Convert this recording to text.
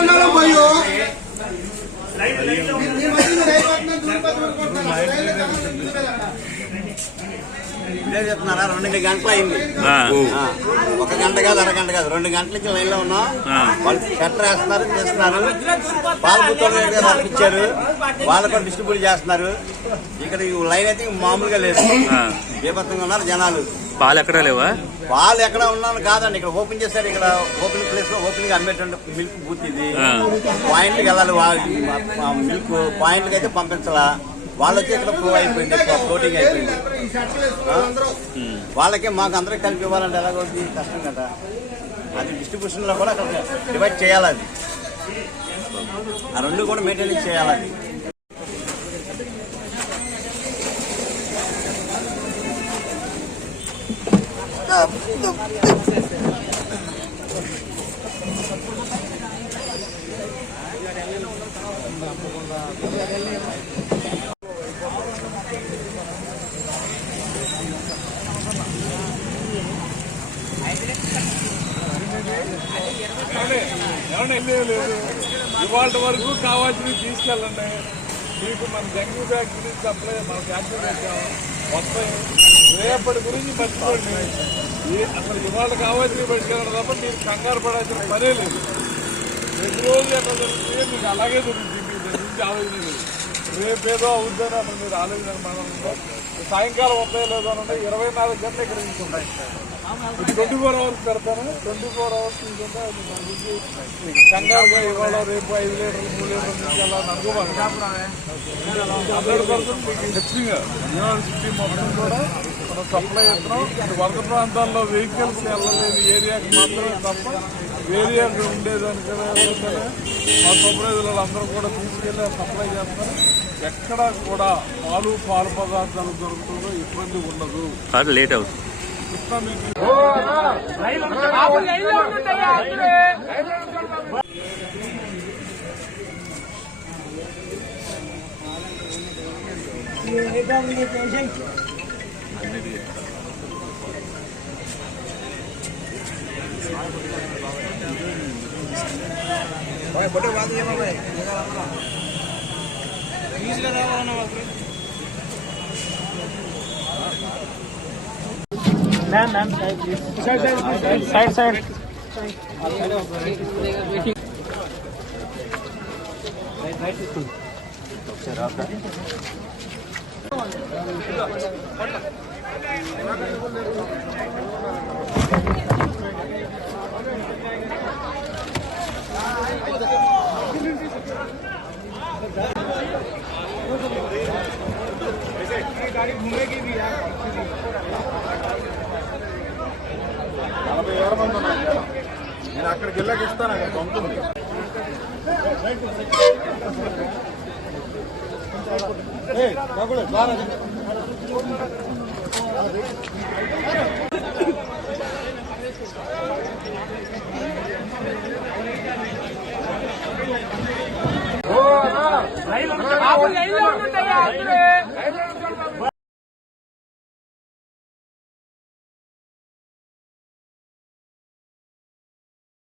ఉండాలో పోయో చెప్తున్నారా 2 గంటలు అయింది. 1 గంట కాదు, అరగంట కాదు, 2 గంటల నుంచి లైన్ లో ఉన్నాం. వాళ్ళు షట్టర్ వేస్తున్నారు, చేస్తున్నారు. పాలు పుత్తూరు రప్పించారు, వాళ్ళు కూడా డిస్ట్రిబ్యూట్ చేస్తున్నారు. ఇక్కడ లైన్ అయితే మామూలుగా లేదు, బీభత్సంగా ఉన్నారు జనాలు. పాలు ఎక్కడ లేవా? పాలు ఎక్కడ ఉన్నాను కాదండి, ఇక్కడ ఓపెన్ చేశారు. ఇక్కడ ఓపెన్ ప్లేస్ లో ఓపెన్ గా అమ్మేటువంటి మిల్క్ బూత్ ఇది. పాయింట్కి వెళ్ళాలి, మిల్క్ పాయింట్కి అయితే పంపించాలా. వాళ్ళు వచ్చి ఇక్కడ ఫ్లో అయిపోయింది, ఫ్లోటింగ్ అయిపోయింది. వాళ్ళకి మాకు అందరికి కలిపి ఇవ్వాలంటే ఎలాగొచ్చి కష్టం కదా. అది డిస్ట్రిబ్యూషన్ లో కూడా అక్కడ డివైడ్ చేయాలి. అది ఆ 2 కూడా మెయింటెనెన్స్ చేయాలి. అది ఇవాళ వరకు కావాల్సినవి తీసుకెళ్ళండి. మీకు మన జంగు ఫ్యాక్టరీ సప్లై మన ఫ్యాక్టరీ పెట్టాము, వస్తాయి. రేపటి గురించి మర్చిపోండి. అసలు ఇవాళ కావాల్సినవి పెట్టుకెళ్ళడం తప్ప మీరు కంగారు పడాల్సిన పనే లేదు. ప్రతి రోజు ఎక్కడ దొరుకుతుంది మీకు అలాగే దొరుకుతుంది. మీ దగ్గర నుంచి ఆలోచన లేదు. రేపేదో అవుతుందని అసలు మీరు ఆలోచన మనం సాయంకాలం వస్తాయో లేదో అంటే 24 గంటలు ఇక్కడ తీసుకుంటాయి. 24 అవర్స్ పెడతాను, 24 అవర్స్ తీసుకుంటే కంగారుగా ఇవాళ రేపు 5 లీటర్లు 3 లీటర్లు తీసుకెళ్ళాలని అనుకోవాలి. 100% మీకు హెచ్చింగ్ యూనివర్సిటీ మొత్తం కూడా మనం సప్లై చేస్తున్నాం. వరద ప్రాంతాల్లో వెహికల్స్ వెళ్ళలేని ఏరియాకి మాత్రమే తప్ప ఏరియాకి ఉండేదానికనే మా సూపర్వైజర్లు అందరూ కూడా తీసుకెళ్ళి సప్లై చేస్తారు. ఎక్కడ కూడా పాలు పదార్థాలు దొరుకుతుందో ఇబ్బంది ఉండదు. లేట్ అవుతుంది. साइड गाड़ी घूमेगी भी यार. 47 మంది ఉన్నారు. నేను అక్కడికి వెళ్ళాక ఇస్తాను, అక్కడ పంపుతుంది. లైన్